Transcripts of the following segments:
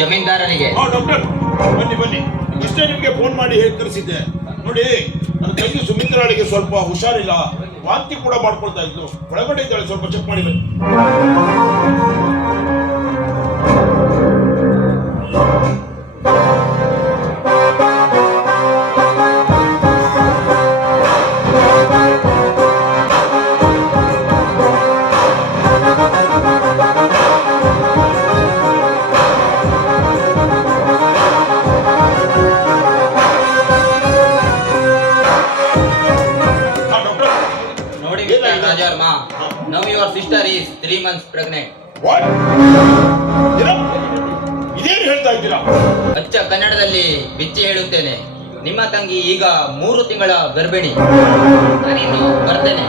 ಜಮೀನ್ದಾರನಿಗೆ. Doctor ಬನ್ನಿ ಬನ್ನಿ, ಇಷ್ಟೇ ನಿಮಗೆ ಫೋನ್ ಮಾಡಿ ಹೇಳಿ ಕರೆಸಿದ್ದೆ. ನೋಡಿ, ನನ್ನ ತಂಗಿ ಸುಮಿತ್ರಾಳಿಗೆ ಸ್ವಲ್ಪ ಹುಷಾರಿಲ್ಲ, ವಾಂತಿ ಕೂಡ ಮಾಡ್ಕೊಳ್ತಾ ಇದ್ಲು. ಒಳಗಡೆ ಇದ್ದಾಳೆ, ಸ್ವಲ್ಪ ಚೆಕ್ ಮಾಡಿ ಬನ್ನಿ. Now your sister is 3 months pregnant. What? ಇದೇನು ಹೇಳ್ತಾ ಇದ್ದೀರಾ? ಅಚ್ಚ ಕನ್ನಡದಲ್ಲಿ ಬಿಚ್ಚಿ ಹೇಳುತ್ತೇನೆ. ನಿಮ್ಮ ತಂಗಿ ಈಗ 3 ತಿಂಗಳ ಗರ್ಭಿಣಿ. ನಾನಿನ್ನು ಬರ್ತೇನೆ.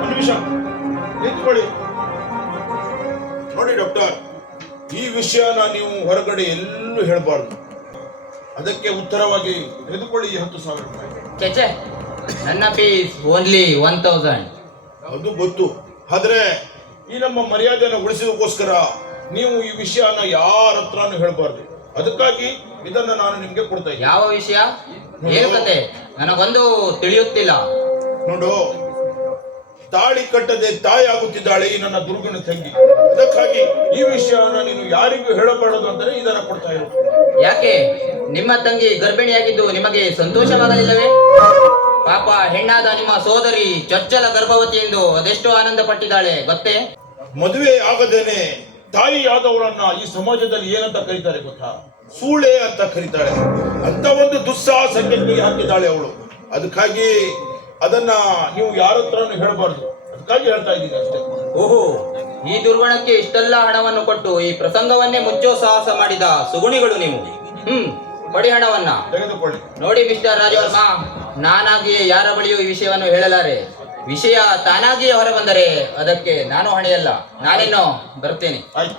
ಒಂದು ನಿಮಿಷ ನಿಂತ್ಕೊಳ್ಳಿ. ನೋಡಿ ಡಾಕ್ಟರ್, ಈ ವಿಷಯನ ನೀವು ಹೊರಗಡೆ ಎಲ್ಲೂ ಹೇಳಬಾರ್ದು. ಅದಕ್ಕೆ ಉತ್ತರವಾಗಿ ತೆಗೆದುಕೊಳ್ಳಿ 10,000 ರೂಪಾಯಿ. ಚೇಚೆ, ನನ್ನ ಫೀಸ್ ಓನ್ಲಿ 1,000. ಅದು ಗೊತ್ತು, ಆದ್ರೆ ಈ ನಮ್ಮ ಮರ್ಯಾದೆಯನ್ನು ಉಳಿಸೋದಕ್ಕೋಸ್ಕರ ನೀವು ಈ ವಿಷಯನ ಯಾರ ಹತ್ರನೂ ಹೇಳಬಾರ್ದು. ಅದಕ್ಕಾಗಿ ಇದನ್ನ ನಾನು ನಿಮ್ಗೆ ಕೊಡ್ತಾ ಇದ್ದೀನಿ. ಯಾವ ವಿಷಯ? ಏನು ಕತೆ? ನನಗೊಂದು ತಿಳಿಯುತ್ತಿಲ್ಲ. ನೋಡು, ತಾಳಿ ಕಟ್ಟದೆ ತಾಯಿ ಆಗುತ್ತಿದ್ದಾಳೆ ಈ ನನ್ನ ದುರ್ಗನ ತಂಗಿ. ಅದಕ್ಕಾಗಿ ಈ ವಿಷಯನ ನೀನು ಯಾರಿಗೂ ಹೇಳಬಾರದು ಅಂತಾನೆ ಇದನ್ನ ಕೊಡ್ತಾ ಇರೋದು. ಯಾಕೆ? ನಿಮ್ಮ ತಂಗಿ ಗರ್ಭಿಣಿಯಾಗಿದ್ದು ನಿಮಗೆ ಸಂತೋಷವಾಗಲಿಲ್ಲವೇ? ಪಾಪ, ಹೆಣ್ಣಾದ ನಿಮ್ಮ ಸೋದರಿ ಚೊಚ್ಚಲ ಗರ್ಭವತಿ ಎಂದು ಅದೆಷ್ಟು ಆನಂದ ಪಟ್ಟಿದ್ದಾಳೆ ಗೊತ್ತೇ? ಮದುವೆ ಆಗದೇನೆ ತಾಯಿ ಆದವರನ್ನ ಈ ಸಮಾಜದಲ್ಲಿ ಏನಂತ ಕರೀತಾರೆ ಗೊತ್ತಾ? ಸೂಳೆ ಅಂತ ಕರೀತಾರೆ. ಅಂತ ಒಂದು ದುಸ್ಸಾಹಸಕ್ಕೆ ಕೈ ಹಾಕಿದ್ದಾಳೆ ಅವಳು. ಅದಕ್ಕಾಗಿ ಅದನ್ನ ನೀವು ಯಾರ ಹತ್ರನೂ ಹೇಳಬಾರ್ದು. ಅದಕ್ಕಾಗಿ ಹೇಳ್ತಾ ಇದ್ದೀನಿ ಅಷ್ಟೇ. ಓಹೋ, ಈ ದುರ್ಗುಣಕ್ಕೆ ಇಷ್ಟೆಲ್ಲ ಹಣವನ್ನು ಕೊಟ್ಟು ಈ ಪ್ರಸಂಗವನ್ನೇ ಮುಚ್ಚೋ ಸಾಹಸ ಮಾಡಿದ ಸುಗುಣಿಗಳು ನೀವು. ಕೊಡಿ ಹಣವನ್ನ. ತೆಗೆದುಕೊಳ್ಳಿ. ನೋಡಿ ಮಿಸ್ಟರ್ ರಾಜವರ್ಮ, ನಾನಾಗಿಯೇ ಯಾರ ಬಳಿಯೂ ಈ ವಿಷಯವನ್ನು ಹೇಳಲಾರೆ. ವಿಷಯ ತಾನಾಗಿಯೇ ಹೊರ ಬಂದರೆ ಅದಕ್ಕೆ ನಾನು ಹೊಣೆಯಲ್ಲ. ನಾನಿನ್ನು ಬರ್ತೇನೆ. ಆಯ್ತು.